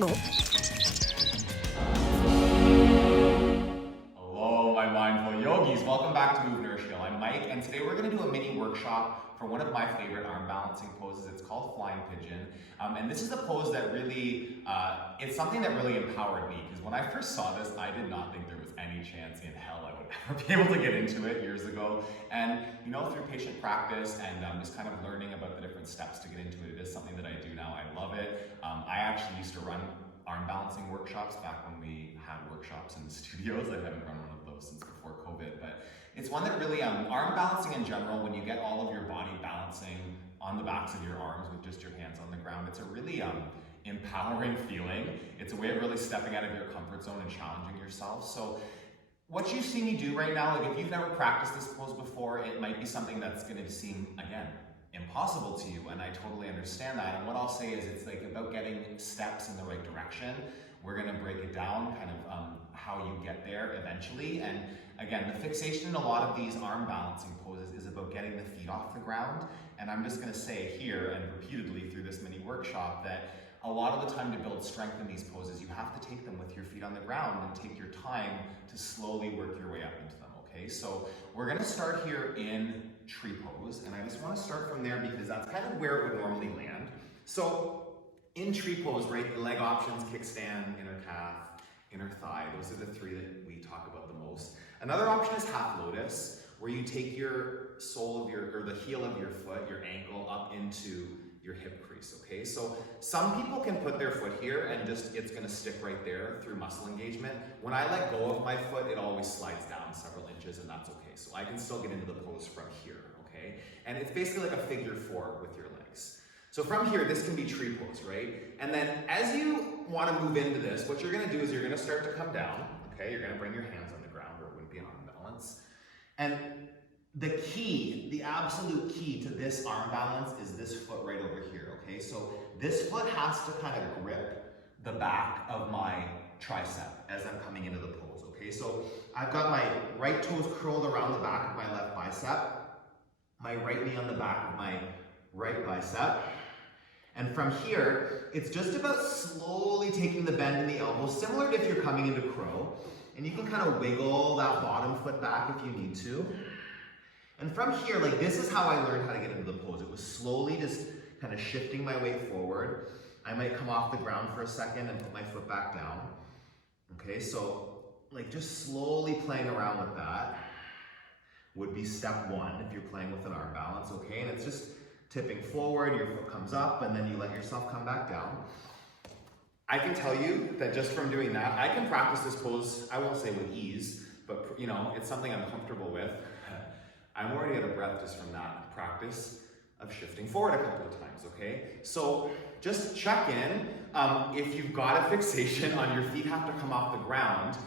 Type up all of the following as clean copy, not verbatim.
Hello, my mindful yogis. Welcome back to Nourish. I'm Mike, and today we're going to do a mini workshop for one of my favorite arm balancing poses. It's called Flying Pigeon, and this is a pose that really, it's something that really empowered me, because when I first saw this, I did not think there was any chance in hell I would ever be able to get into it years ago. And you know, through patient practice and just kind of learning about the different steps to get into it, it is something that I do now. I love it. I actually used to run arm balancing workshops back when we had workshops in the studios. I haven't run one of those since before COVID, but it's one that really, arm balancing in general, when you get all of your body balancing on the backs of your arms with just your hands on the ground, it's a really empowering feeling. It's a way of really stepping out of your comfort zone and challenging yourself. So what you see me do right now, like if you've never practiced this pose before, it might be something that's going to seem, again, impossible to you, and I totally understand that. And what I'll say is it's like about getting steps in the right direction. We're going to break it down, kind of how you get there eventually. And again, the fixation in a lot of these arm balancing poses is about getting the feet off the ground. And I'm just going to say here and repeatedly through this mini workshop that a lot of the time to build strength in these poses, you have to take them with your feet on the ground and take your time to slowly work your way up into them, okay? So we're gonna start here in tree pose, and I just wanna start from there because that's kind of where it would normally land. So in tree pose, right, the leg options, kickstand, inner calf, inner thigh, those are the three that we talk about the most. Another option is half lotus, where you take your sole of or the heel of your foot, your ankle, up into your hip crease, okay? So some people can put their foot here and just, it's gonna stick right there through muscle engagement. When I let go of my foot, it always slides down several inches, and that's okay. So I can still get into the pose from here, okay? And it's basically like a figure four with your legs. So from here, this can be tree pose, right? And then as you wanna move into this, what you're gonna do is you're gonna start to come down, okay? You're gonna bring your hands on the ground, or it wouldn't be an arm balance. And the key, the absolute key to this arm balance is this foot right over here, okay? So this foot has to kind of grip the back of my tricep as I'm coming into the pose, okay? So I've got my right toes curled around the back of my left bicep, my right knee on the back of my right bicep, and from here, it's just about slowly taking the bend in the elbow, similar to if you're coming into crow, and you can kind of wiggle that bottom foot back if you need to. And from here, like this is how I learned how to get into the pose. It was slowly just kind of shifting my weight forward. I might come off the ground for a second and put my foot back down. Okay, so like just slowly playing around with that would be step one if you're playing with an arm balance, okay? And it's just tipping forward, your foot comes up, and then you let yourself come back down. I can tell you that just from doing that, I can practice this pose, I won't say with ease, but you know, it's something I'm comfortable with. I'm already out of breath just from that practice of shifting forward a couple of times, okay? So just check in. If you've got a fixation on your feet have to come off the ground,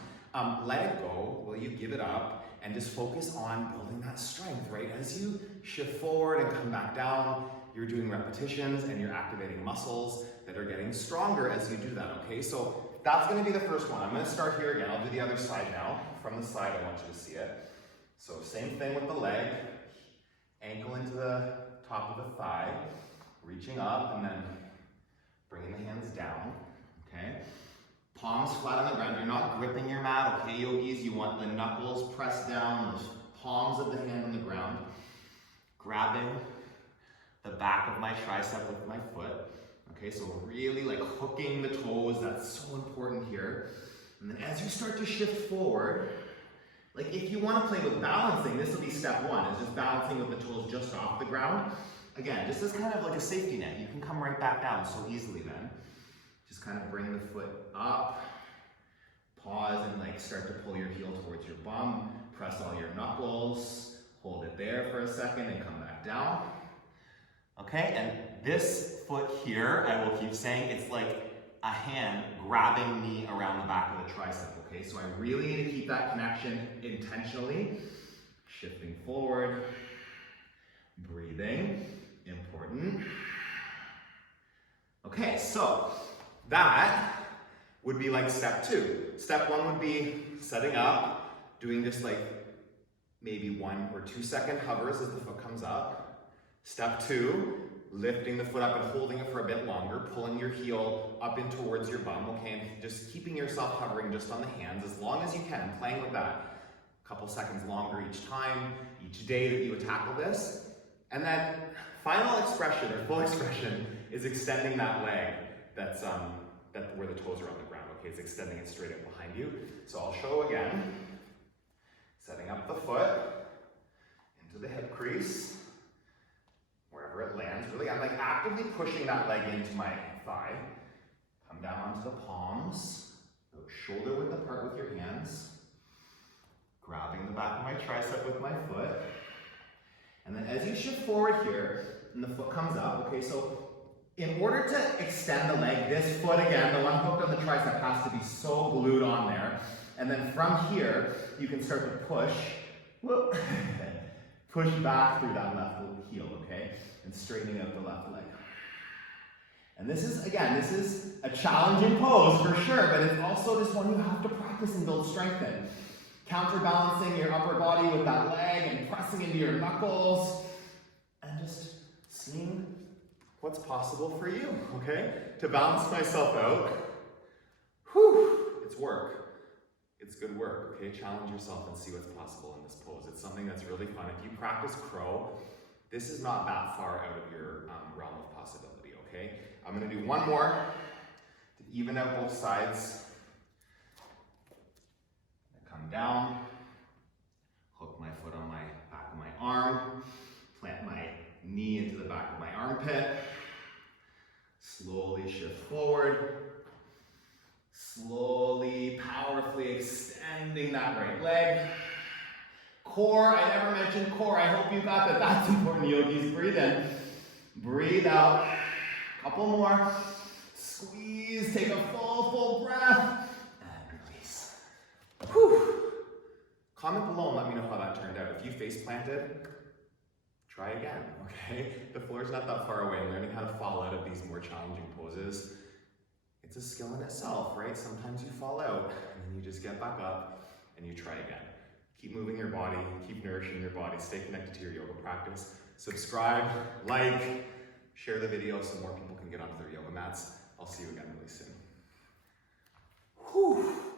let it go, will you give it up, and just focus on building that strength, right? As you shift forward and come back down, you're doing repetitions and you're activating muscles that are getting stronger as you do that, okay? So that's gonna be the first one. I'm gonna start here again. I'll do the other side now. From the side, I want you to see it. So same thing with the leg, ankle into the top of the thigh, reaching up and then bringing the hands down, okay? Palms flat on the ground. You're not gripping your mat, okay, yogis? You want the knuckles pressed down, the palms of the hand on the ground, grabbing the back of my tricep with my foot, okay? So really like hooking the toes, that's so important here. And then as you start to shift forward, like if you want to play with balancing, this will be step one, is just balancing with the toes just off the ground. Again, just as kind of like a safety net. You can come right back down so easily then. Just kind of bring the foot up, pause and like start to pull your heel towards your bum, press all your knuckles, hold it there for a second and come back down. Okay, and this foot here, I will keep saying, it's like a hand grabbing me around the back of the tricep, okay? So I really need to keep that connection intentionally. Shifting forward, breathing, important. Okay, so that would be like step two. Step one would be setting up, doing just like maybe 1 or 2 second hovers as the foot comes up. Step two, lifting the foot up and holding it for a bit longer, pulling your heel up in towards your bum, okay, and just keeping yourself hovering just on the hands as long as you can, playing with that. A couple seconds longer each time, each day that you tackle this. And then final expression, or full expression, is extending that leg that's where the toes are on the ground, okay? It's extending it straight up behind you. So I'll show again. Setting up the foot into the hip crease, wherever it lands. Really, I'm like actively pushing that leg into my thigh. Come down onto the palms, go shoulder width apart with your hands. Grabbing the back of my tricep with my foot. And then as you shift forward here, and the foot comes up, okay, so in order to extend the leg, this foot again, the one hooked on the tricep, has to be so glued on there. And then from here, you can start to push, whoop, push back through that left heel, okay? And straightening out the left leg. And this is, again, this is a challenging pose for sure, but it's also just one you have to practice and build strength in. Counterbalancing your upper body with that leg and pressing into your knuckles and just seeing what's possible for you, okay? To balance myself out, it's work. It's good work, okay? Challenge yourself and see what's possible in this pose. It's something that's really fun. If you practice crow, this is not that far out of your realm of possibility, okay? I'm gonna do one more to even out both sides. Come down, hook my foot on my back of my arm, plant my knee into the back of my armpit, slowly shift forward, slowly, powerfully extending that right leg. Core, I never mentioned core. I hope you got that. That's important, yogis. Breathe in, breathe out. Couple more. Squeeze, take a full breath, and release. Whew. Comment below and let me know how that turned out. If you face planted, try again, okay? The floor's not that far away, and learning how to fall out of these more challenging poses, it's a skill in itself, right? Sometimes you fall out, and then you just get back up, and you try again. Keep moving your body, keep nourishing your body, stay connected to your yoga practice. Subscribe, like, share the video so more people can get onto their yoga mats. I'll see you again really soon. Whew.